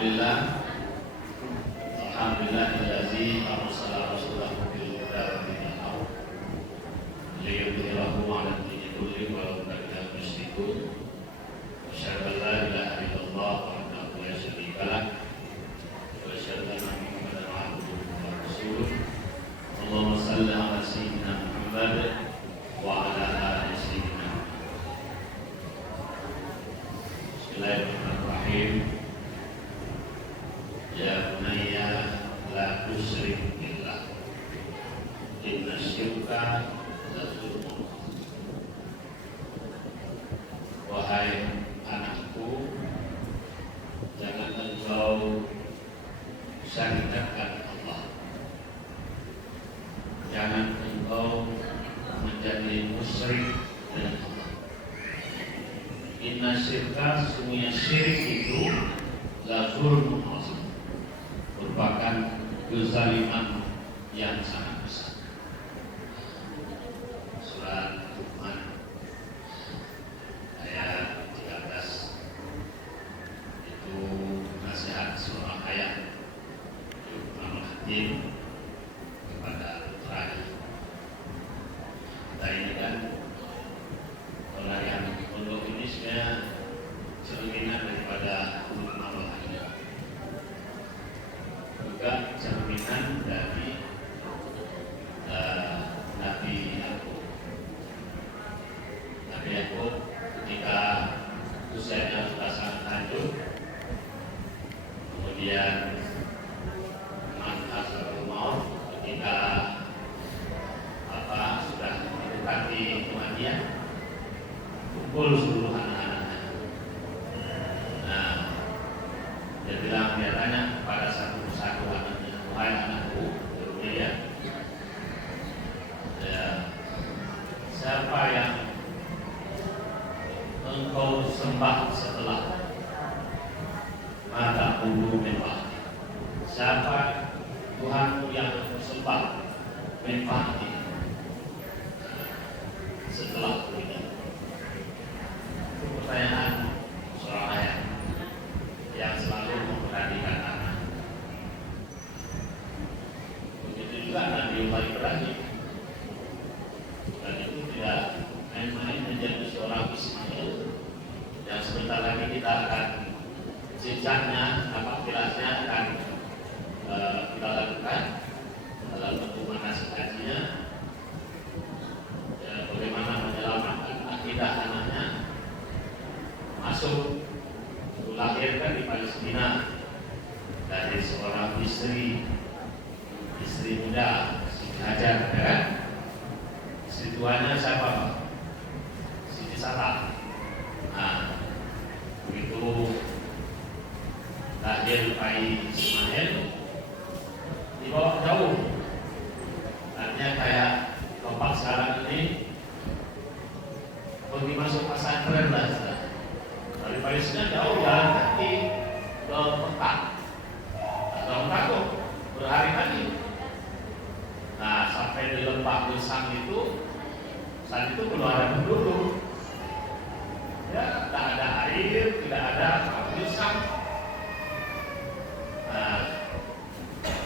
Alhamdulillah, alhamdulillahillazi arsala rasulahu bil huda wa dinil haq liyudhhirahu 'ala dini kullihi walau kariha al-musyrikun. Asyhadu an la ilaha illallah wahdahu la syarika lah wa asyhadu anna Muhammadan 'abduhu wa rasuluh. Allahumma shalli 'ala sayyidina Muhammad wa 'ala ali sayyidina Muhammad. Bismillahirrahmanirrahim. Ya bunayya la tusyrik billah inna syirka la zulmun. Wahai anakku, jangan engkau syarikatkan Allah, jangan engkau menjadi musyrik dengan Allah. Inna syirka, sesungguhnya syirik itu la zulmun, merupakan kezaliman yang sangat besar. Surat Luqman ayat 13 itu nasihat seorang ayah Imam Hakim kepada putranya. Kita ini kan orang yang untuk ini sebenarnya cerminan daripada Imam Hakim, juga cerminan dari Nabi Yakub. Nabi Yakub ketika usianya sudah sangat lanjut, kemudian asal maut ketika sudah mendekati kematian, kumpul seluruh anak-anaknya. Nah, dia tanya pada satu anaknya, wahai anakku, ya, siapa yang engkau sembah setelah mata bulu mewah? Siapa Tuhanmu yang engkau sembah mewah setelah ini? Itu pertanyaan seorang ayah yang selalu memperhatikan anak. Begitu juga Nabi Ibrahim, dan itu tidak main-main menjadi seorang Ismail yang sebentar lagi kita akan jejaknya, kilasnya akan kita lakukan dalam bentuk manasik hajinya, bagaimana menyelamatkan akidah anaknya masuk dilahirkan di Palestina dari seorang istri muda, Siti Hajar, ya kan? Istri tuanya siapa? Siti Salah. Nah, begitu lahir bayi Ismail, dibawa jauh. Artinya kayak lompat sekarang ini pergi masuk pesantren lah. Dari Palestina jauh jalan kaki ke Mekah atau Mekah berhari-hari. Nah, sampai di lembah Lusam itu, saat itu belum ada penduduk, ya, tidak ada air, tidak ada Lusam. Nah,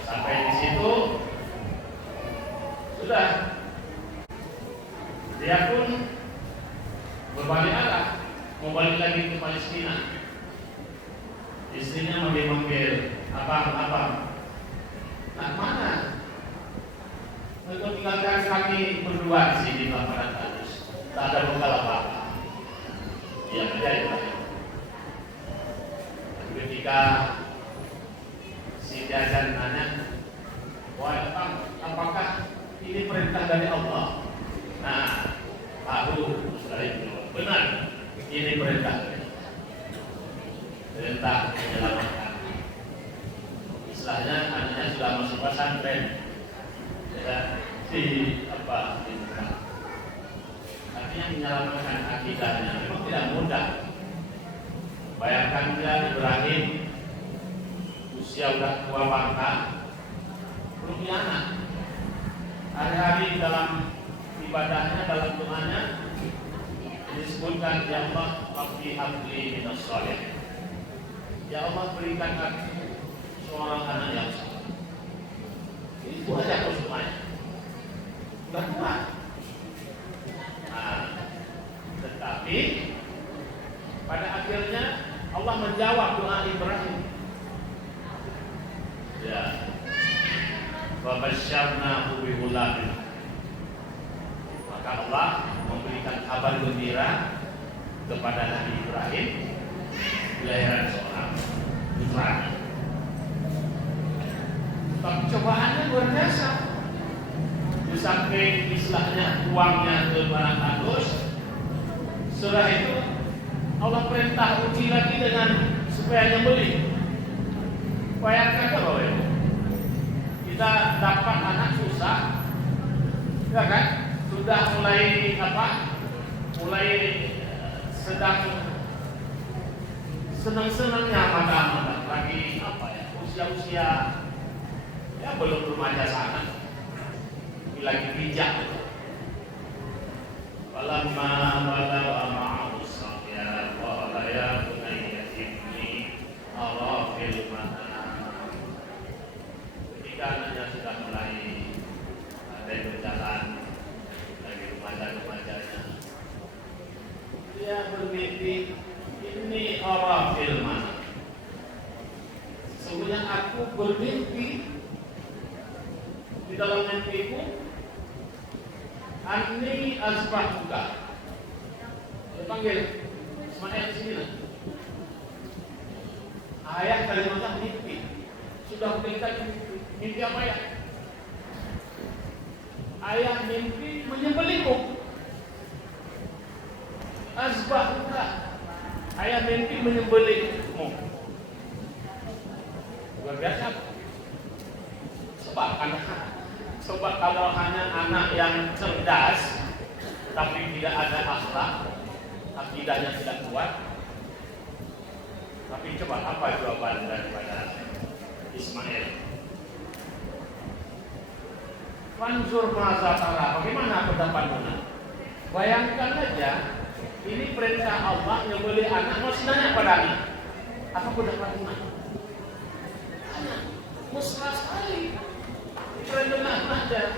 sampai di situ sudah dia pun berbalik arah, mau balik lagi ke Palestina. Istrinya manggil, abang, nah mana? Mereka tinggalkan kami berdua di sini lapangan halus, tak ada bekal apa-apa. Dia kerja itu. Ketika si Hajar nanya, wahai abang, apakah ini perintah dari Allah? Nah, tahu sudah itu benar. Ini perintah menyelamatkan. Istilahnya anaknya sudah masuk pesantren, ya, di Mekah. Artinya menyelamatkan akidahnya memang tidak mudah. Bayangkan dia Ibrahim usia sudah tua bangka, belum punya anak. Hari-hari dalam ibadahnya, dalam doanya disebutkan, ya Allah, Rabbi habli minas sholihin. Ya Allah berikan aku seorang anak yang saleh. Itu aja semuanya. Enggak kuat. Nah, tetapi pada akhirnya Allah menjawab doa Ibrahim. Ya. Wa basyarnahu bi ghulamin. Maka Allah memberikan kabar gembira kepada Nabi Ibrahim kelahiran seorang putra. Tapi cobaannya luar biasa. Di samping istilahnya uangnya ke barang bagus, setelah itu Allah perintah uji lagi dengan supaya nyembelih. Bayangkan kalau kita dapat anak susah, ya kan? Sudah mulai mulai sedang senang-senangnya mata lagi usia ya belum remaja sana, lagi bijak. Falamma balagha ma'ahu as-sa'ya qala ya bunayya inni ara fil manam. Ketika anaknya sudah mulai ada berjalan lagi remaja-remajanya, dia bermimpi, ini ara fil manam. Sesungguhnya aku bermimpi, di dalam mimpiku Anni azbahuka. Dia panggil Ismail di sini lah. Ayah kalimatnya mimpi. Sudah berikan mimpi apa ya? Ayah mimpi menyembelihmu. Azbahuka. Ayah mimpi menyembelihmu. Luar biasa. Sebab kalau hanya anak yang cerdas tapi tidak ada akhlak, akidahnya tidak kuat. Tapi coba apa jawaban daripada Ismail? Fanzur maza tara. Bagaimana pendapatmu? Bayangkan aja, ini perintah Allah nyembelih anak, masih nanya pada anak, apa pendapatmu? Anak mesra sekali. Keren aja.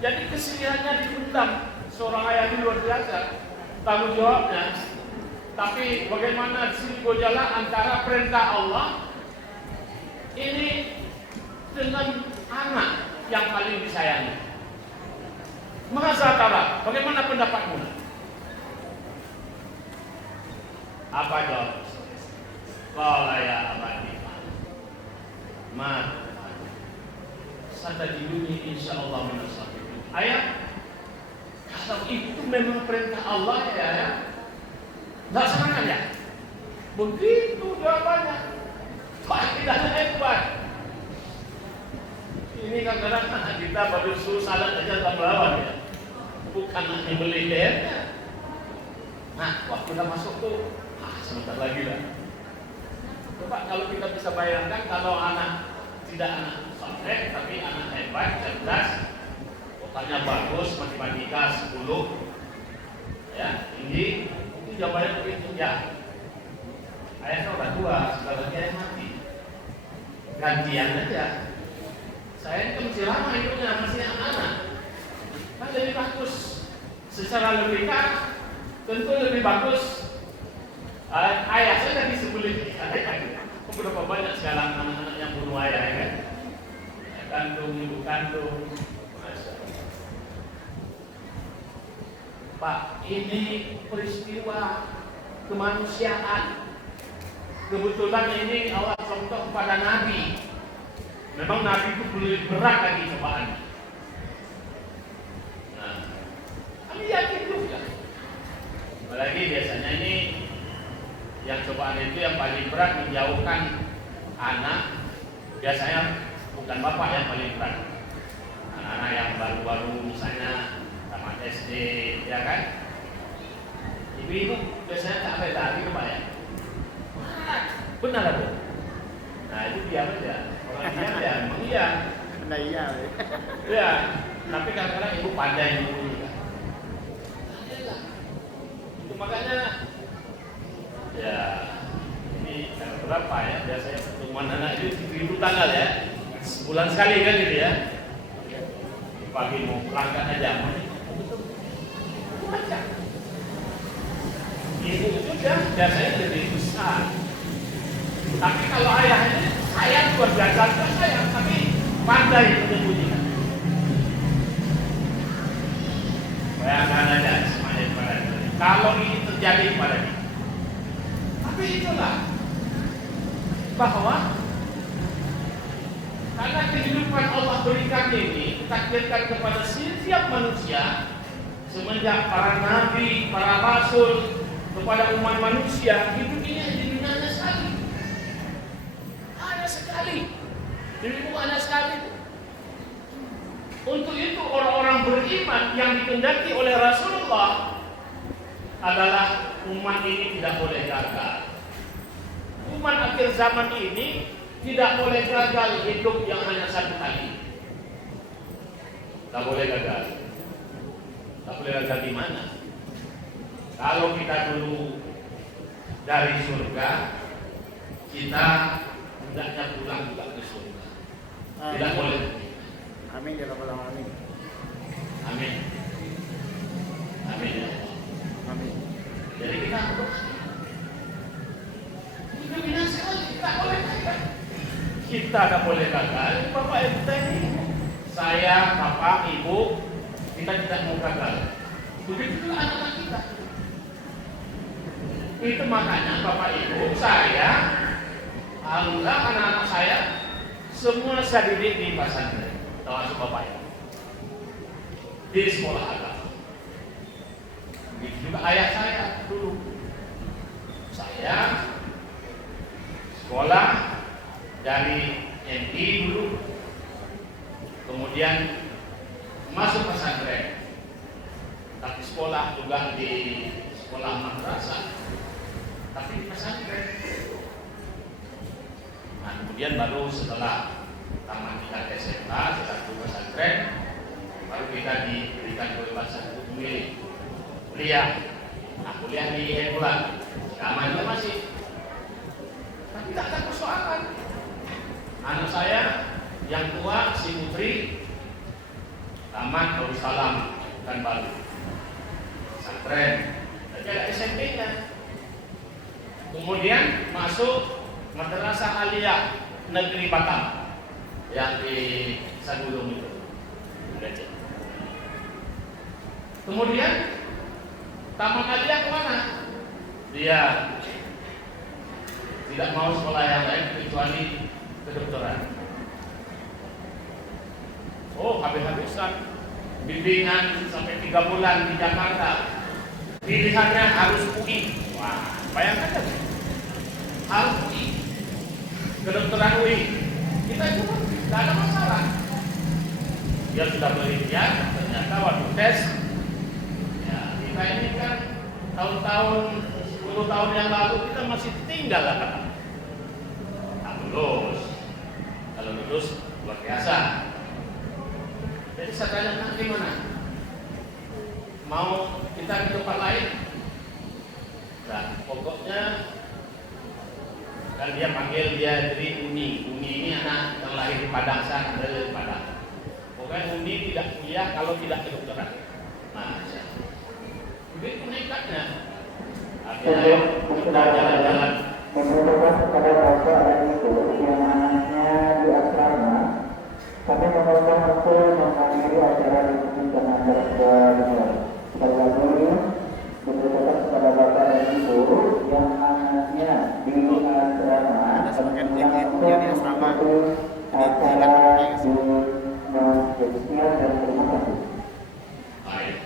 Jadi kesiniannya diundang. Seorang ayah ini luar biasa tanggung jawabnya. Tapi bagaimana sini gojala antara perintah Allah ini dengan anak yang paling disayangi. Mahasa ta'ala, bagaimana pendapatmu? Apa jawab? Qala ya abadi ma satajiduni insyaallah minas sabirin. Ayah, kalau itu memang perintah Allah ya, laksanakan ya. Begitu jawabannya. Pasti tidak hebat. Ini kadang-kadang kita baru suruh salat aja tak melawan ya. Bukan nyembelih lehernya. Nah, waktu udah masuk tuh, sebentar lagi lah. Coba kalau kita bisa bayangkan kalau anak tidak anak soleh tapi anak hebat, cerdas, otaknya bagus, matematika 10, ya tinggi, itu jawabannya begitu ya. Ayahnya udah tua, sekali lagi ayah mati, gantian aja. Saya ini masih lama hidupnya, masih anak-anak, kan lebih bagus. Secara logika tentu lebih bagus ayah saya disembelih. Berapa banyak sekarang anak-anak yang bunuh ayah ya kan? Kandung, ibu kandung. Pak, ini peristiwa kemanusiaan. Kebetulan ini Allah contoh kepada Nabi. Memang Nabi itu lebih berat lagi cobaannya. Nah, kami yakin juga. Apalagi biasanya ini yang cobaan itu yang paling berat menjauhkan anak. Biasanya bukan bapak yang paling berat. Anak-anak yang baru-baru misalnya tamat SD, ya kan? Ibu-ibu biasanya tak ada lagi ke Pak ya? Benar ada. Nah itu diam aja. Orang diam ya, memang iya. Benar iya. Ya, tapi kadang-kadang ibu pandai ibu juga. Itu makanya ya ini berapa ya? Biasanya pertemuan anak itu 1.000 tanggal ya. Sebulan sekali kan gitu ya. Pagi mau berangkat aja. Macam. Ibu itu biasanya lebih besar. Tapi kalau ayahnya sayang buat biasa sayang, tapi pandai menyembunyikan. Bayangkan aja semuanya pada diri. Kalau ini terjadi pada kita. Tapi itulah bahwa karena kehidupan Allah berikan ini ditakdirkan kepada setiap manusia semenjak para nabi, para rasul kepada umat manusia, hidup ini di dunia hanya sekali. Dirimu hanya sekali. Untuk itu orang-orang beriman yang dikehendaki oleh Rasulullah adalah umat ini tidak boleh gagal. Umat akhir zaman ini tidak boleh gagal hidup yang hanya satu kali. Tak boleh gagal. Tak boleh gagal di mana? Kalau kita dulu dari surga, kita hendaknya pulang juga ke surga. Tidak boleh. Amin ya rabbal alamin. Amin. Amin ya Allah. Amin. Jadi kita harus hidup ini sekali, kita boleh gagal. Kita tak boleh gagal. Bapak ibu ini, saya, bapak, ibu, kita tidak mau gagal. Begitu juga anak-anak kita. Itu makanya bapak ibu, saya, alhamdulillah anak-anak saya semua saya didik di pesantren, termasuk bapak ibu, di sekolah agama. Begitu juga ayah saya dulu. Saya sekolah dari MI dulu, kemudian masuk pesantren, tapi sekolah juga di sekolah madrasah, tapi di pesantren. Nah, kemudian baru setelah tamat tingkat SMA, setelah ke pesantren, baru kita diberikan kebebasan untuk memilih kuliah. Nah, kuliah di Hebulan, namanya masih, tapi tak ada persoalan. Anak saya yang tua, si Putri, tamat Darussalam dan baru pesantren, tapi ada SMP-nya. Kemudian masuk Madrasah Aliyah Negeri Batam yang di Sagulung itu. Kemudian tamat Aliyah kemana? Dia tidak mau sekolah yang lain kecuali kedokteran. Oh, habis-habisan bimbingan sampai 3 bulan di Jakarta. Pilihannya harus UI. Wah, bayangkan kan? Harus UI. Kedokteran UI. Kita itu tidak ada masalah. Dia sudah berikhtiar, ternyata waktu tes, ya, kita ini kan tahun-tahun 10 tahun yang lalu kita masih tinggal lah. Tak lulus. Kalau lulus luar biasa. Jadi saya tanya, nah, gimana? Mau kita ke tempat lain? Nah, pokoknya kan dia panggil dia dari Uni. Uni ini anak yang lahir di Padang, saya dari Padang. Pokoknya Uni tidak kuliah kalau tidak kedokteran. Nah, begitu nekatnya. Akhirnya kita jalan-jalan. Menurut kepada bapak dan ibu yang anaknya di asrama, kami memohon untuk menghadiri acara diskusi dan acara kedua. Sekali lagi, menurut kepada bapak dan ibu yang anaknya di asrama, Dia di asrama. acara di Malaysia dan terima kasih. Baik.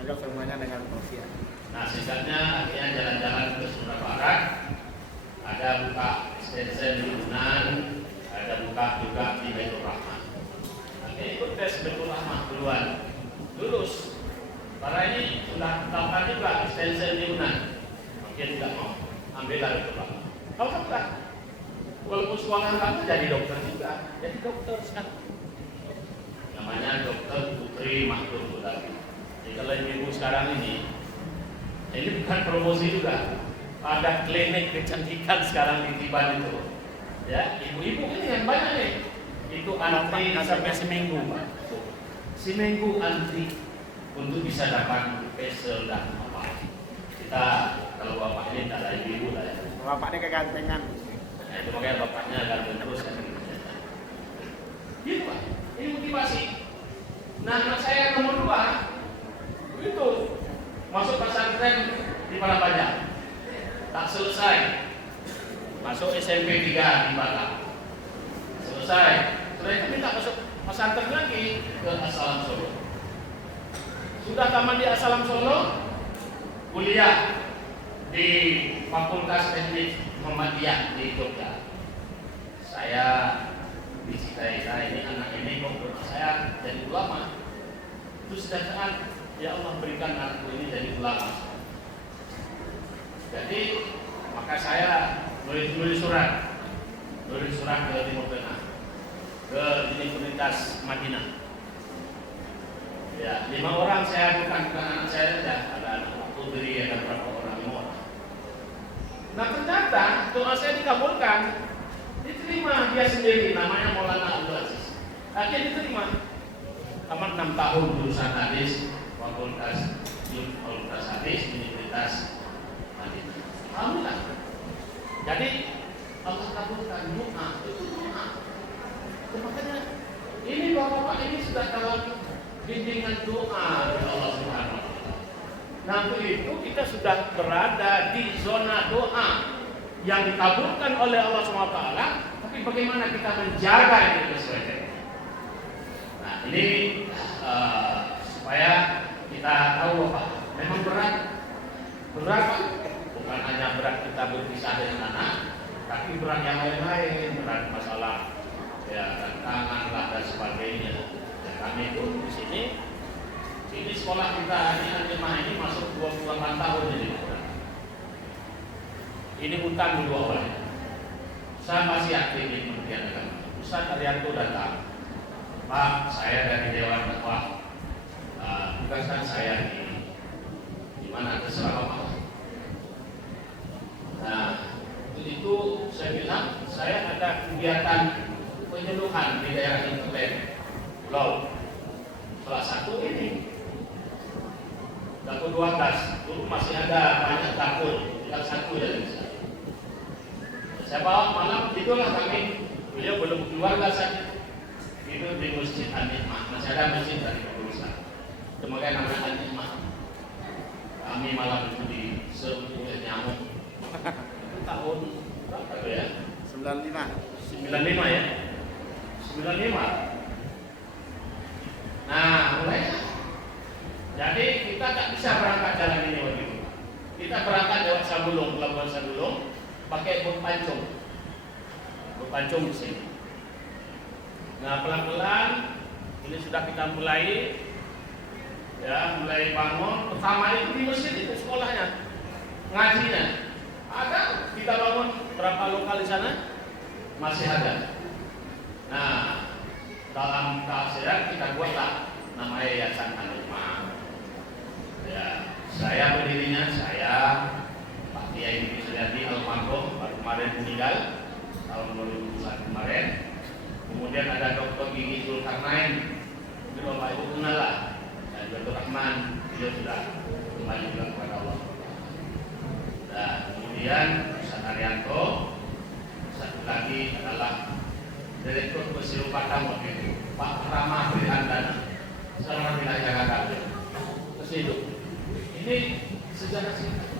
Ajak semuanya dengan manusia. Nah, sisanya akhirnya jalan-jalan ke Sumatera Barat. Ada buka extension di Yunan, ada buka juga di Baitur Rahman. Nanti ikut tes Baitur Rahman duluan, lulus. Para ini sudah daftar juga extension di Yunan, mungkin tidak mau ambil Baitur Rahman. Alhamdulillah, walaupun sekolah kamu jadi dokter juga, jadi dokter sekarang. Namanya Dokter Putri Makhluk Budak. Jadi kalau ibu sekarang ini bukan promosi juga. ada klinik kecantikan sekarang di Tiban itu. Ya, ibu-ibu ini yang banyak nih. Itu antri sampai seminggu, Pak. Seminggu antri untuk bisa dapat facial dan apa. Kita kalau bapak ini tak ada ibu lah ya. Bapaknya kegantengan. Nah, itu makanya bapaknya akan terus kan. Gitu Pak, ini motivasi. Nah, anak saya nomor 2 itu masuk pesantren di Palembang. Tak selesai, masuk SMP 3 di Batam. Selesai, setelah itu minta masuk pesantren lagi ke Asalam Solo. Sudah tamat di Asalam Solo, kuliah di Fakultas Teknik Muhammadiyah di Jogja. Saya dicita-cita ini anak ini kok saya jadi ulama. Itu setiap saat ya Allah berikan anakku ini jadi ulama. Jadi maka saya nulis surat ke Timur Tengah, ke Universitas Madinah. Ya, 5 orang saya bukan anak saya saja, ada anak putri, ada berapa orang, 5 orang. Nah ternyata doa saya dikabulkan, diterima dia sendiri, namanya Maulana Abdul Aziz. Akhirnya diterima. Tamat 6 tahun jurusan hadis, fakultas hadis, Universitas Madinah. Alhamdulillah. Jadi Allah kabulkan doa, itu doa. Makanya ini bapak-bapak ini sudah dalam bimbingan doa dari Allah Subhanahu wa taala. Nah, untuk itu kita sudah berada di zona doa yang dikabulkan oleh Allah Subhanahu wa taala, tapi bagaimana kita menjaga ini sesuai. Nah, ini supaya kita tahu Pak, memang berat. Berat Pak. Bukan hanya berat kita berpisah dengan anak, tapi berat yang lain-lain, berat masalah ya tantangan lah dan sebagainya. Dan kami pun di sini sekolah kita Al-Hikmah ini masuk 28 tahun jadi. Ini hutang dulu awalnya. Saya masih aktif di Kementerian Agama. Ustaz Arianto datang, Pak, saya dari Dewan Dakwah. Tugaskan saya di mana terserah Bapak. Nah, itu saya bilang saya ada kegiatan penyuluhan di daerah internet Pulau. Salah satu ini dapur 12 dulu masih ada banyak dapur, tinggal satu ya bisa. Saya bawa malam itulah kami, beliau belum keluar saja. Itu di Masjid Al-Hikmah, masih ada masjid dari kepengurusan. Semoga namanya Al-Hikmah. Kami malam itu di sebuah nyamuk. Tahun berapa itu ya? 95 ya? 95. Nah, mulai. Jadi kita tak bisa berangkat jalan ini waktu itu. Kita berangkat lewat Sabulung, Pelabuhan Sabulung, pakai bot pancung di sini. Nah, pelan-pelan ini sudah kita mulai bangun. Pertama itu di masjid itu sekolahnya, ngajinya. Ada kita bangun berapa lokal di sana masih ada. Nah, dalam keasiran kita buatlah nama Yayasan Al-Hikmah. Ya, saya pendirinya Pak Kiai Diki Suryadi almarhum baru kemarin meninggal tahun 2001 kemarin. Kemudian ada Dr. Gigi Zulkarnain, itu Bapak Ibu kenal lah, dan Dr. Rahman, dia sudah kembali kepada Allah. Dan kemudian Ustaz Arianto, satu lagi adalah Direktur Persilupatan waktu itu, Pak Rama Prihandana, sekarang tidak Jakarta. Terus itu, ini sejarah singkat.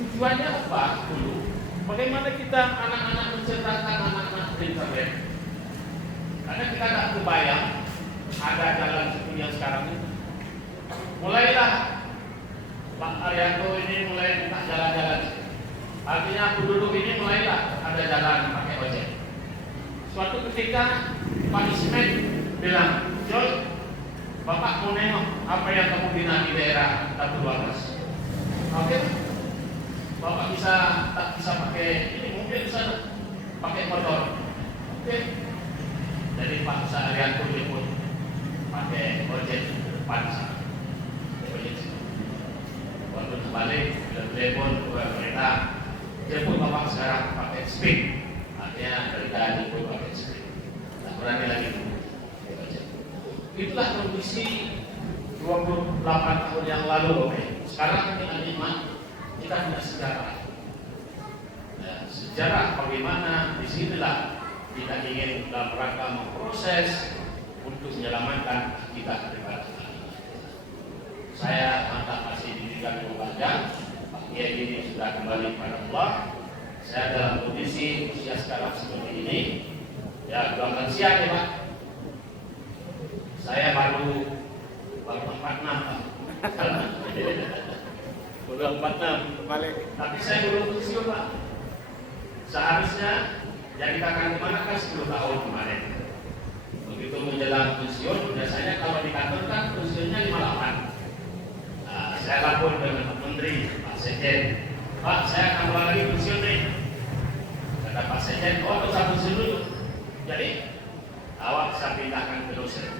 Tujuannya apa dulu? Bagaimana kita anak-anak mencerdaskan anak-anak di internet? Karena kita tak kebayang ada jalan seperti yang sekarang ini. Mulailah Pak Arianto ini mulai buka jalan-jalan. Artinya aku duduk ini mulailah ada jalan pakai ojek. Suatu ketika Pak Ismet bilang, Jol, Bapak mau nengok apa yang kamu bina di daerah Dapur 12. Oke, Bapak tak bisa pakai ini, mungkin bisa pakai motor. Oke. Jadi Pak Arianto pun pakai ojek ke depan sana. Ojek sini. Waktu terbalik, telepon ke kereta, jemput bapak sekarang pakai speed, artinya dari tadi jemput pakai speed, tak berani lagi. Itulah kondisi 28 tahun yang lalu. Oke. Sekarang dengan iman kita punya sejarah. Ya, sejarah bagaimana disinilah kita ingin dalam rangka memproses untuk menyelamatkan kita daripada saya mantap masih diberikan keluarga. Pak Kiai ini sudah kembali kepada Allah. Saya dalam kondisi usia sekarang seperti ini. Ya, doakan siap ya Pak. Saya baru 46 Pak. Baru 46 Balik. tapi saya belum pensiun Pak. Seharusnya yang dikatakan kemana kan 10 tahun kemarin. Begitu menjelang pensiun, biasanya kalau di kantor kan pensiunnya 58. Saya lapor dengan Pak Menteri, Pak Sekjen, Pak saya akan keluar lagi pensiun nih. Kata Pak Sekjen, oh usah pensiun dulu. Jadi awak saya pindahkan ke dosen.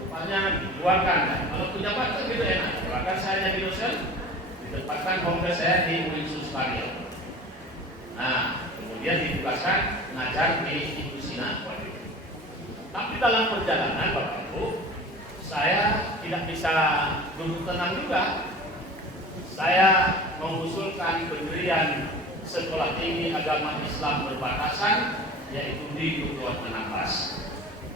Rupanya dikeluarkan. Kalau pejabat kan gitu enak. Keluarkan saya jadi dosen, ditempatkan kongres saya di Universitas Sukaryo. Kemudian ditugaskan mengajar di Ibu Sina. Tapi dalam perjalanan Bapak Ibu, saya tidak bisa duduk tenang juga. Saya mengusulkan pendirian Sekolah Tinggi Agama Islam Perbatasan, yaitu di Dukuh Anambas.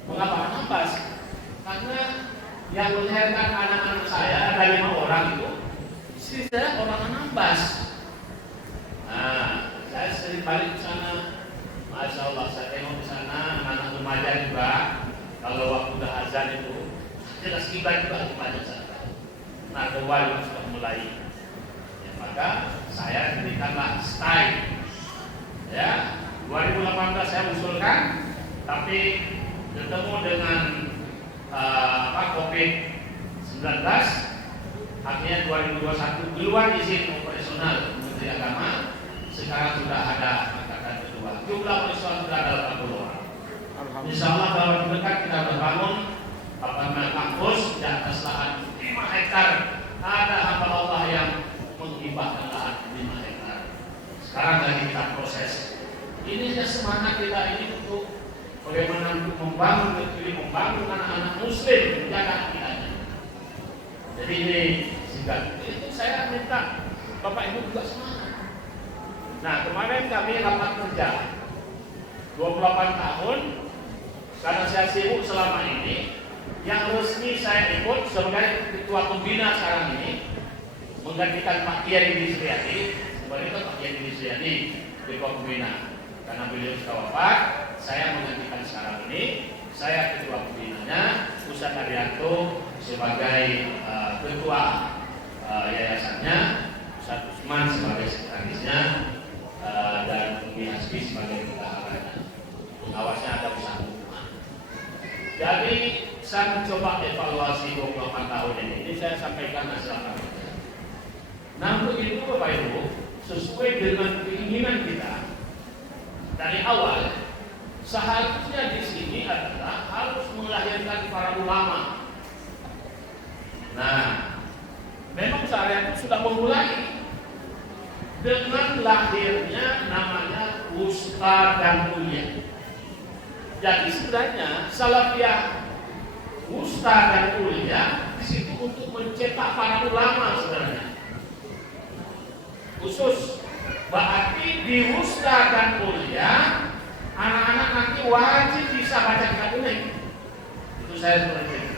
Mengapa Anambas? Karena yang melahirkan anak-anak saya ada 5 orang itu, istri saya orang Anambas. Saya sering balik ke sana. Masya Allah, saya tengok ke sana anak-anak remaja juga. Kalau waktu dah azan itu jelas kiblat juga remaja sana. Nah, kewal sudah mulai. Ya, maka saya berikanlah style. Ya, 2018 saya usulkan, tapi ketemu dengan COVID-19, akhirnya 2021 keluar izin operasional Menteri Agama. Sekarang sudah ada angkatan kedua. Jumlah operasional sudah ada 80 orang. Insya Allah dalam waktu dekat kita berbangun kampus di atas lahan 5 hektar. Ada hamba Allah yang menghibahkan lahan 5 hektar. Sekarang lagi kita proses. Ini semangat kita ini untuk bagaimana untuk membangun negeri, membangun anak-anak Muslim, menjaga akidahnya. Jadi ini singkat. Itu saya minta Bapak Ibu juga semangat. Nah, kemarin kami rapat kerja 28 tahun karena saya sibuk selama ini. Yang resmi saya ikut sebagai ketua pembina sekarang ini, menggantikan Pak Kiai Disriyadi. Sebenarnya itu Pak Kiai Disriyadi ketua pembina. Karena beliau sudah wafat, saya menggantikan sekarang ini. Saya ketua pembinanya, Ustaz Arianto sebagai ketua yayasannya, Ustaz Usman sebagai sekretarisnya, dan Umi Hasbi sebagai ketua pengawasnya ada Ustaz Usman. Jadi saya mencoba evaluasi 28 tahun ini saya sampaikan hasil kami. Nah, untuk itu Bapak Ibu, sesuai dengan keinginan kita dari awal, seharusnya di sini adalah harus melahirkan para ulama. Nah, memang saya itu sudah memulai dengan lahirnya namanya Ustaz dan Kuliah. Jadi sebenarnya Salafiyah Ustaz dan Kuliah di situ untuk mencetak para ulama sebenarnya. Khusus berarti di Ustaz dan Kuliah anak-anak nanti wajib bisa baca kitab kuning. Itu saya seperti itu.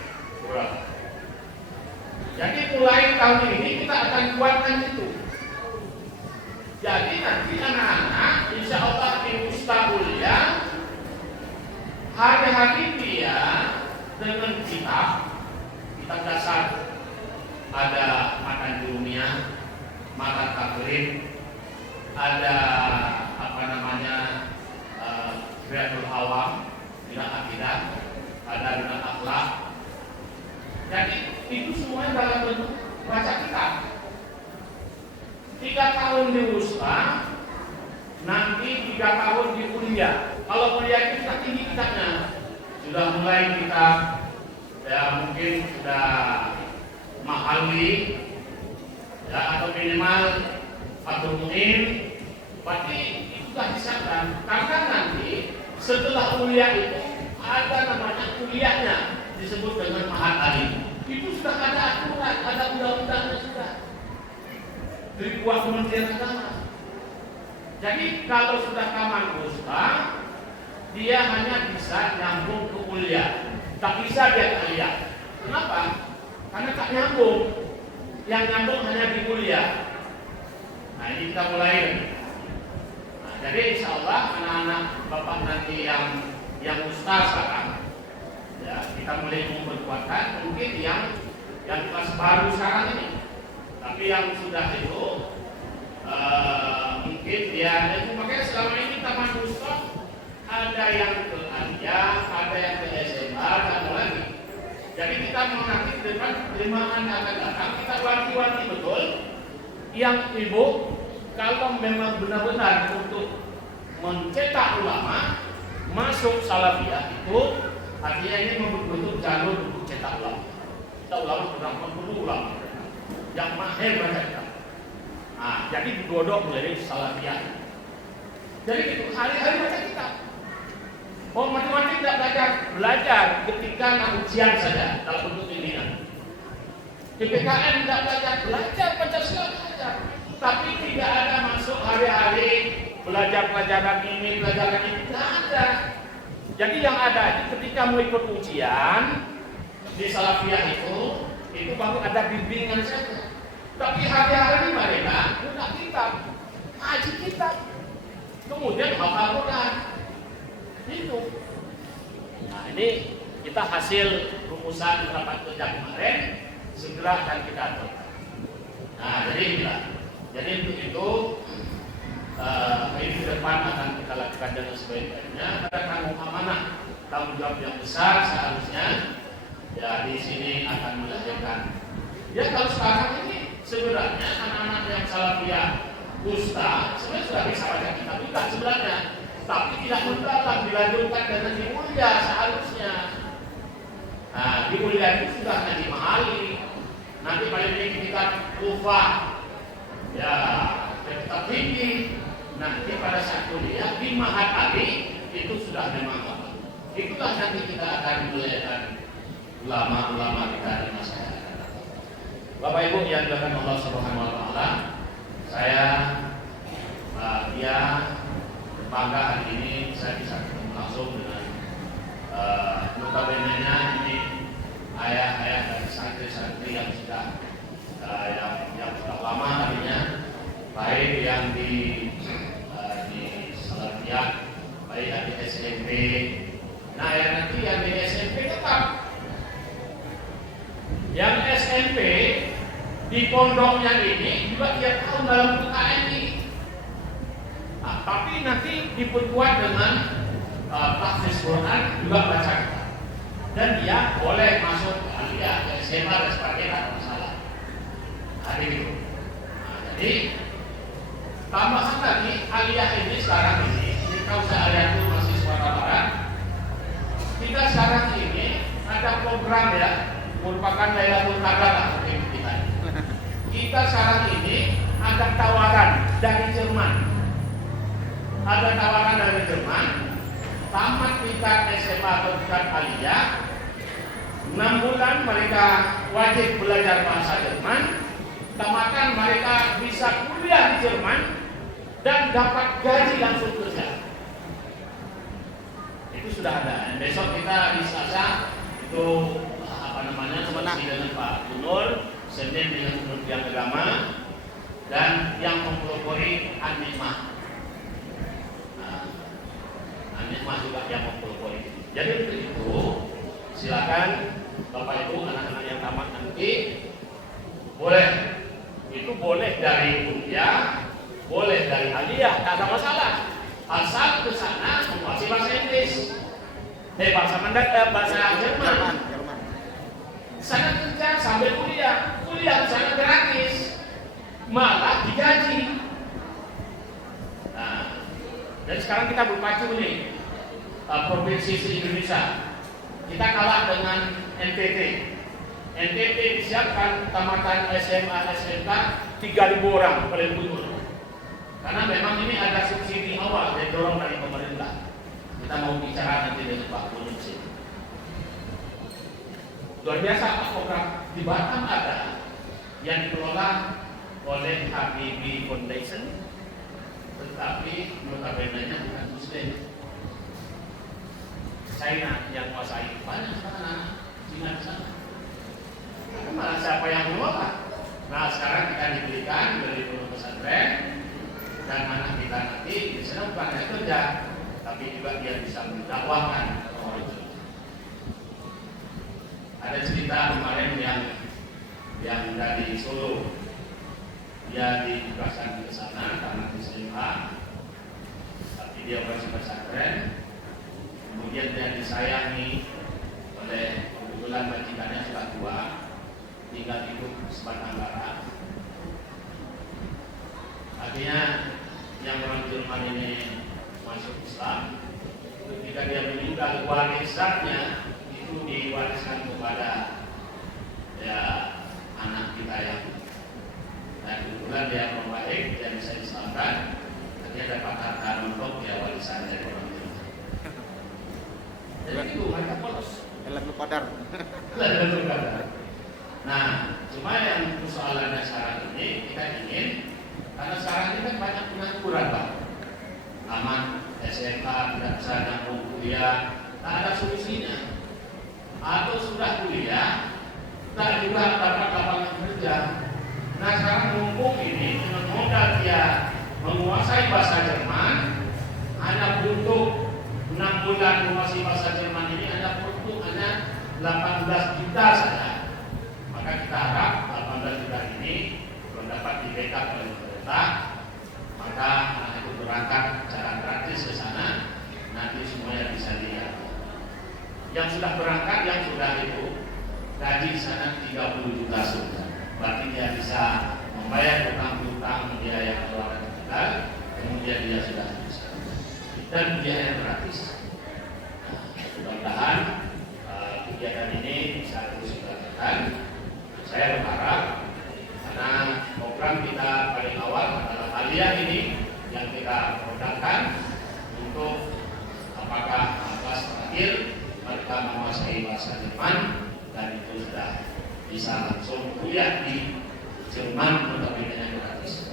Jadi mulai tahun ini kita akan kuatkan itu. Jadi nanti anak-anak insya Allah di Ustaz Kuliah hari-hari dia dengan kitab dasar, ada makan dunia, makan takrib, ada Riyadul Awam, bidang akidah, ada bidang akhlak. Jadi itu semuanya dalam bentuk baca kitab. 3 tahun di Ustaz, nanti 3 tahun di kuliah. Kalau kuliah kita tinggi kitabnya, sudah mulai kitab ya mungkin sudah Mahalwi ya, atau minimal Fathul Mu'in, berarti itu sudah disahkan. Karena nanti setelah kuliah itu ada namanya kuliahnya disebut dengan Mahat Ali. Itu sudah ada aturan, ada undang-undangnya sudah dari buah Kementerian Agama. Jadi kalau sudah taman usta, dia hanya bisa nyambung ke kuliah, tak bisa dia kuliah. Kenapa? Karena tak nyambung. Yang nyambung hanya di kuliah. Nah ini kita mulai. Nah, jadi insya Allah anak-anak bapak nanti yang ustaz sekarang, ya kita mulai memperkuatkan mungkin yang kelas baru sekarang ini. Tapi yang sudah itu mungkin dia itu makanya selama ini taman ustaz ada yang ke Aliyah, ada yang ke SMA, dan lagi. Jadi kita mau nanti ke depan penerimaan yang akan datang kita wanti-wanti betul yang ibu kalau memang benar-benar untuk mencetak ulama masuk salafiyah itu artinya ini membentuk jalur untuk cetak ulama. Kita ulama sudah perlu ulama yang mahir baca kitab. Nah, jadi digodok menjadi salafiyah. Jadi itu hari-hari baca kitab. Oh, matematik tidak belajar ketika ujian saja dalam bentuk pimpinan. PPKN tidak belajar Pancasila belajar. Tapi tidak ada masuk hari-hari belajar pelajaran ini, pelajaran itu tidak ada. Jadi yang ada ketika mau ikut ujian di salafiyah itu baru ada bimbingan saja. Tapi hari-hari mereka buka kitab, ngaji kitab, kemudian hafal Quran. Itu. Nah ini kita hasil rumusan rapat kerja kemarin segera akan kita atur. Nah jadi inilah. Jadi untuk itu ini ke depan akan kita lakukan dengan sebaik-baiknya. Ada tanggung amanah, tanggung jawab yang besar seharusnya. Ya di sini akan melahirkan. Ya kalau sekarang ini sebenarnya anak-anak yang salafiyah ustaz sebenarnya sudah bisa baca kitab juga sebenarnya. Tapi tidak mendalam dilanjutkan dengan di kuliah seharusnya. Nah, di kuliah itu sudah ngaji mahali. Nanti paling tinggi kita kufah, ya kitab tinggi. Nanti pada saat kuliah di Mahat Ali itu sudah memang apa? Itulah nanti kita akan melihat ulama-ulama kita di masa yang akan datang. Bapak Ibu yang dimuliakan Allah Subhanahu Wa Taala, saya bangga hari ini saya bisa ketemu langsung dengan notabene-nya ini ayah-ayah dan santri-santri yang sudah yang sudah lama tadinya, baik yang di salafiyah, baik yang di SMP. Nah yang nanti yang di SMP tetap, yang SMP di pondoknya ini juga tiap tahun dalam PKN ini. Nah, tapi nanti diperkuat dengan tahfiz Quran juga baca kitab. Dan dia boleh masuk ke aliyah, ke SMA dan sebagainya, tidak masalah. Nah, gitu. Nah, jadi tambahan lagi aliyah ini sekarang ini Kausa Aliyah itu masih Sumatera Barat. Kita sekarang ini ada program ya, merupakan Lailatul Qadar lah mungkin kita. Kita sekarang ini ada tawaran dari Jerman. Ada tawaran dari Jerman, tamat tingkat SMA atau tingkat aliyah, 6 bulan mereka wajib belajar bahasa Jerman, tamatan mereka bisa kuliah di Jerman dan dapat gaji langsung kerja. Itu sudah ada. Besok kita di Selasa itu diskusi dengan Pak Gubernur, Senin dengan Kementerian Agama, dan yang mempelopori An-Nikmah. An-Nikmah juga yang mempelopori. Jadi untuk itu silakan Bapak Ibu anak-anak yang tamat nanti boleh, itu boleh dari kuliah, boleh dari aliyah, tak ada masalah. Asal ke sana menguasai bahasa Inggris, bahasa Mandarin, bahasa Jerman. Sana kerja sambil kuliah, kuliah sana gratis, malah digaji. Nah, dan sekarang kita berpacu nih, provinsi se-Indonesia. Kita kalah dengan NTT. NTT disiapkan tamatan SMA, SMK 3.000 orang paling butuh. Karena memang ini ada subsidi awal yang dorong dari pemerintah. Kita mau bicara nanti dengan Pak Gubernur. Luar biasa Pak program di Batam ada yang dikelola oleh Habibie Foundation, tetapi notabene-nya bukan Muslim. China yang menguasai banyak sana, Cina di sana. Karena malah siapa yang mengelola? Nah sekarang kita diberikan dari pondok pesantren dan anak kita nanti di sana bukan hanya kerja, tapi juga dia bisa mendakwahkan orang itu. Ada cerita kemarin yang dari Solo, dia ditugaskan ke sana karena di SMA, tapi dia masih pesantren. Kemudian dia disayangi oleh kebetulan majikannya sudah tua, tinggal hidup sebatang kara. Akhirnya yang orang Jerman ini masuk Islam. Ketika dia meninggal, warisannya itu diwariskan kepada ya anak kita yang, dan kebetulan dia orang baik, dia bisa diselamatkan. Akhirnya dapat harta nonton ya warisan dari orang Jerman. Jadi itu mereka polos. Lailatul Qadar. Lailatul Qadar. Nah, cuma yang persoalannya sekarang ini kita ingin, karena sekarang ini kan banyak pengangguran Pak. Aman SMA tidak bisa nyambung kuliah, tak ada solusinya. Atau sudah kuliah, tak juga dapat lapangan kerja. Nah sekarang mumpung ini dengan modal dia menguasai bahasa Jerman, hanya butuh 6 bulan menguasai bahasa Jerman ini hanya butuh hanya 18 juta saja. Maka kita harap 18 juta ini kalau dapat di backup oleh pemerintah, maka anak itu berangkat secara gratis ke sana, nanti semuanya bisa lihat. Yang sudah berangkat, yang sudah itu gaji di sana 30 juta sudah. Berarti dia bisa membayar utang-utang dia yang keluar hospital, kemudian dia sudah bisa. Dan biaya gratis. Nah, mudah-mudahan kegiatan ini bisa terus dilakukan. Saya berharap karena program kita paling awal adalah aliyah ini yang kita produkkan untuk apakah kelas terakhir mereka menguasai bahasa Jerman dan itu sudah bisa langsung kuliah di Jerman untuk pendidikan gratis.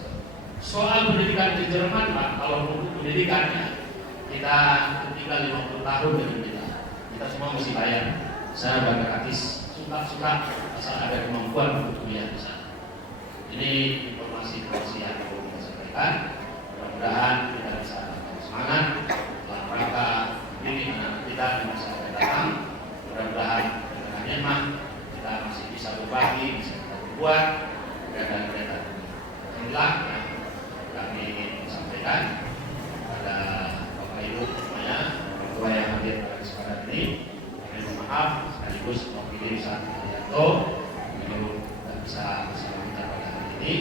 Soal pendidikan di Jerman Pak, kalau untuk pendidikannya kita tinggal 50 tahun dengan kita semua mesti bayar. Saya bayar gratis, suka-suka asal ada kemampuan untuk kuliah di sana. Ini informasi yang perlu kita sampaikan. Mudah-mudahan kita bisa semangat dalam rangka ini anak kita di masa akan datang. Mudah-mudahan dengan nikmat kita masih bisa berbagi, bisa kita berbuat kegiatan-kegiatan inilah yang kami ingin sampaikan pada Bapak Ibu semuanya, orang tua yang hadir pada kesempatan ini. Mohon maaf sekaligus mewakili Ustaz Haryanto itu tidak bisa bersama kita pada hari ini.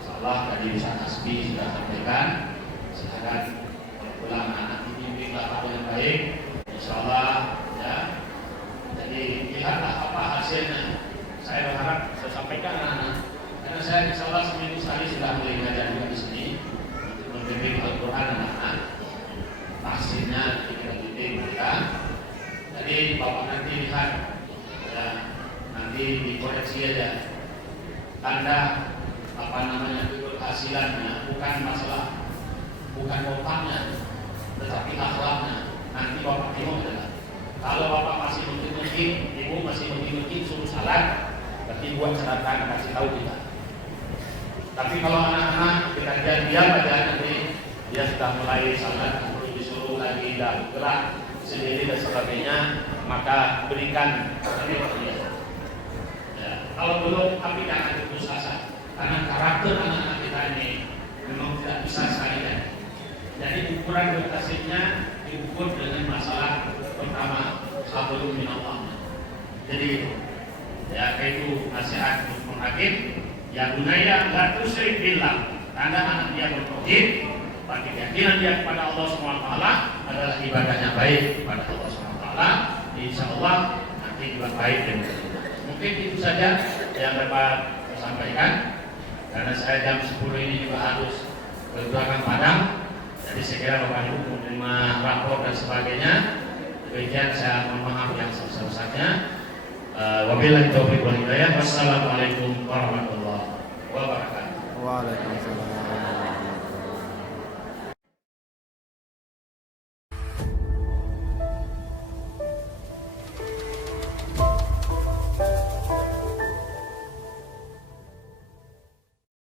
Insyaallah tadi Ustaz Hasbi sudah sampaikan, silakan kalau pulang anak dibimbing bapak yang baik, insyaallah ya. Jadi lihatlah apa hasilnya. Saya berharap saya sampaikan anak-anak, karena saya insyaallah seminggu sekali sudah mulai ngajar juga di sini untuk membimbing Al-Quran anak-anak. Hasilnya kita bimbing mereka. Jadi bapak nanti lihat ya, nanti dikoreksi aja tanda apa namanya keberhasilannya, bukan masalah, bukan bapaknya tetapi akhlaknya. Nanti bapak tengok adalah kalau bapak masih mungkin ibu masih mungkin suruh salat, berarti buat catatan kasih tahu kita. Tapi kalau anak-anak kita diam aja, nanti dia sudah mulai salat perlu disuruh lagi dah gerak sendiri dan sebagainya, maka berikan ini ya. Kalau belum, tapi jangan putus asa, karena karakter anak-anak kita ini memang tidak bisa sekali kan. Jadi ukuran berhasilnya diukur dengan masalah pertama sabulun min Allah. Jadi ya itu nasihat untuk menghakim. Ya bunaya la tusyrik billah. Tanda anak dia bertauhid, bagi keyakinan dia kepada Allah SWT adalah ibadahnya baik kepada Allah SWT. Insya Allah nanti juga baik dan mungkin itu saja yang dapat saya sampaikan. Karena saya jam 10 ini juga harus belakang Padang. Jadi saya kira Bapak Ibu menerima rapor dan sebagainya. Demikian saya mohon maaf yang sebesar-besarnya. Wabillahi taufiq wal hidayah. Wassalamualaikum warahmatullahi wabarakatuh. Waalaikumsalam.